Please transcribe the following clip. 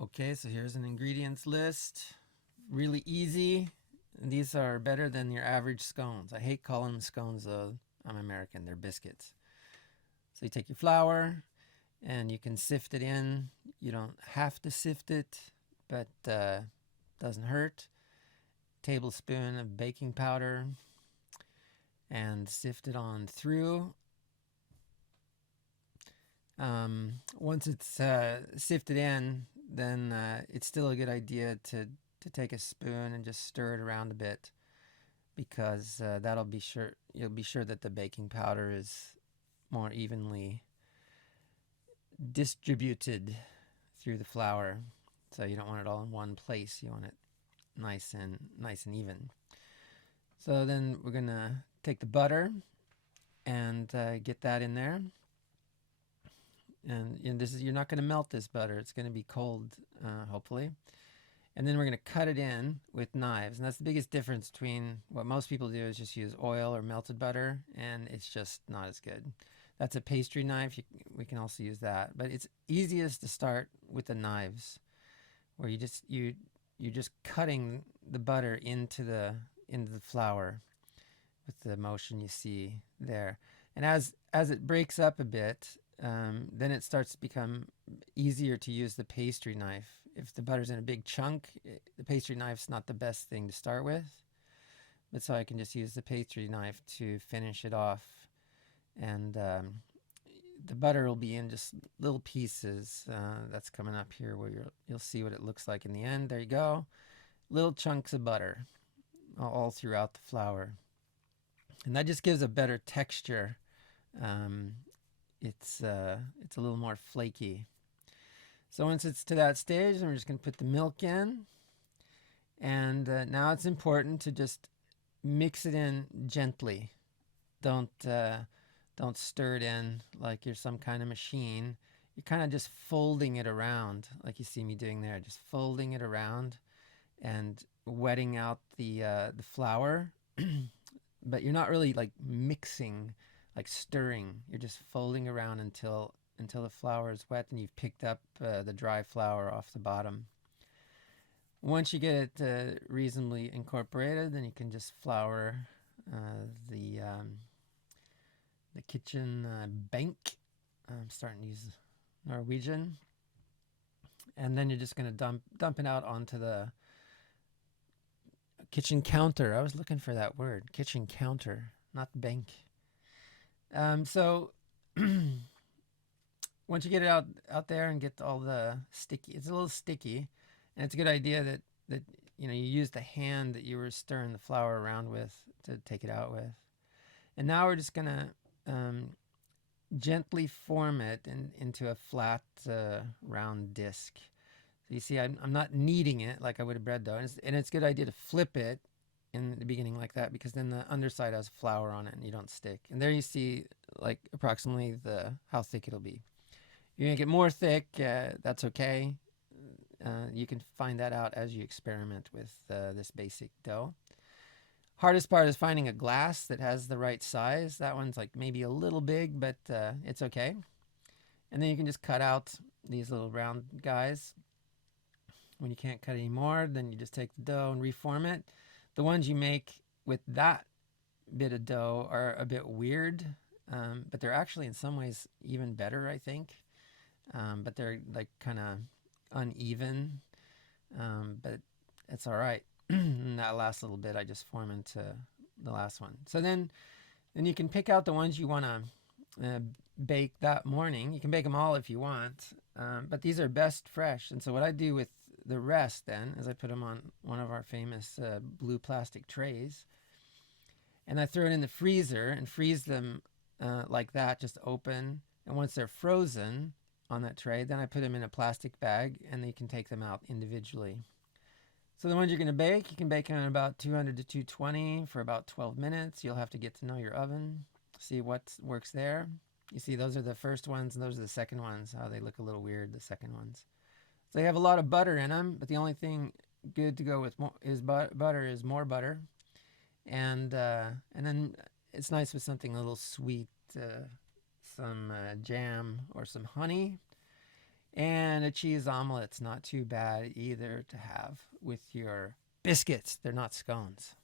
Okay, so here's an ingredients list. Really easy. These are better than your average scones. I hate calling them scones though. I'm American. They're biscuits. So you take your flour and you can sift it in. You don't have to sift it, but doesn't hurt. Tablespoon of baking powder and sift it on through. Once it's sifted in, then it's still a good idea to take a spoon and just stir it around a bit because that'll be sure you'll be sure that the baking powder is more evenly distributed through the flour. So you don't want it all in one place. You want it nice and even. So then we're gonna take the butter and get that in there. And this is you're not going to melt this butter. It's going to be cold, hopefully. And then we're going to cut it in with knives. And that's the biggest difference between what most people do is just use oil or melted butter, and it's just not as good. That's a pastry knife. We can also use that, but it's easiest to start with the knives, where you're just cutting the butter into the flour with the motion you see there. And as it breaks up a bit, then it starts to become easier to use the pastry knife. If the butter's in a big chunk, the pastry knife's not the best thing to start with. But so I can just use the pastry knife to finish it off. And the butter will be in just little pieces. That's coming up here where you'll see what it looks like in the end. There you go. Little chunks of butter all throughout the flour. And that just gives a better texture. Um, it's a little more flaky. So once it's to that stage, then we're just going to put the milk in. And now it's important to just mix it in gently. Don't stir it in like you're some kind of machine. You're kind of just folding it around, like you see me doing there, just folding it around and wetting out the flour. But you're not really like mixing, like stirring. You're just folding around until the flour is wet and you've picked up the dry flour off the bottom. Once you get it reasonably incorporated, then you can just flour uh, the um, the kitchen bank. I'm starting to use Norwegian, and then you're just gonna dump it out onto the kitchen counter. I was looking for that word, kitchen counter, not bank. So once you get it out there and get all the sticky, it's a little sticky, and it's a good idea that you use the hand that you were stirring the flour around with to take it out with. And now we're just gonna um, gently form it into a flat round disc. So you see, I'm not kneading it like I would a bread dough, and it's a good idea to flip it in the beginning like that because then the underside has flour on it and you don't stick. And there you see like approximately the how thick it'll be. You're gonna get more thick. That's okay. You can find that out as you experiment with this basic dough. Hardest part is finding a glass that has the right size. That one's like maybe a little big, but it's okay. And then you can just cut out these little round guys. When you can't cut anymore, then you just take the dough and reform it. The ones you make with that bit of dough are a bit weird, but they're actually in some ways even better, I think. But they're like kind of uneven, but it's all right. And that last little bit I just form into the last one. So then you can pick out the ones you want to bake that morning. You can bake them all if you want, but these are best fresh. And so what I do with the rest then is I put them on one of our famous blue plastic trays, and I throw it in the freezer and freeze them like that, just open. And once they're frozen on that tray, then I put them in a plastic bag and you can take them out individually. So the ones you're going to bake, you can bake them at about 200 to 220 for about 12 minutes. You'll have to get to know your oven, see what works there. You see, those are the first ones and those are the second ones, how they look a little weird, the second ones. So they have a lot of butter in them, but the only thing good to go with butter is more butter. And then it's nice with something a little sweet, some jam or some honey. And a cheese omelet's not too bad either to have with your biscuits. They're not scones.